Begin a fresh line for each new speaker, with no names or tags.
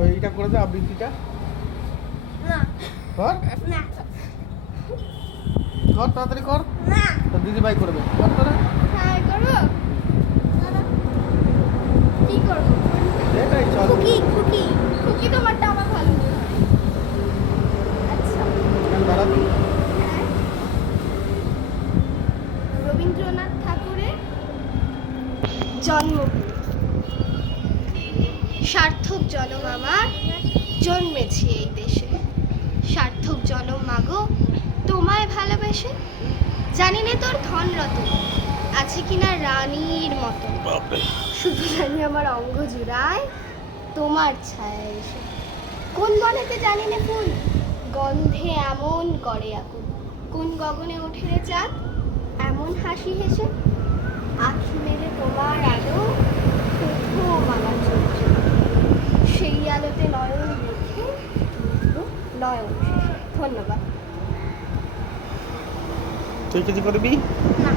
ওইটা করে দে আবৃত্তিটা।
না।
কর
না।
কর তাড়াতাড়ি কর।
না।
তো দিদি ভাই করবে। কর তোরা।
হ্যাঁ
এটাই চল।
খুকি খুকি। খুকি তোমারটা আমার ভালো আচ্ছা। হ্যাঁ। রবীন্দ্রনাথ ঠাকুরের জন্ম। সার্থক জনম আমার জন্মেছি এই দেশে। সার্থক জনম মাগো তোমায় ভালোবেসে। জানি না তোর ধন রতন আছে কিনা রানীর মতো শুধু জানি আমার অঙ্গ জুড়ায় তোমার ছায়া এসে। কোন বনেতে জানি না ফুল? গন্ধে এমন করে আকুল কোন গগনে ওঠে রে চাঁদ? এমন হাসি হেসে আলোতে নয়ন দেখে নয়ন ধন্যবাদ।
তুই কিছু করবি?
না।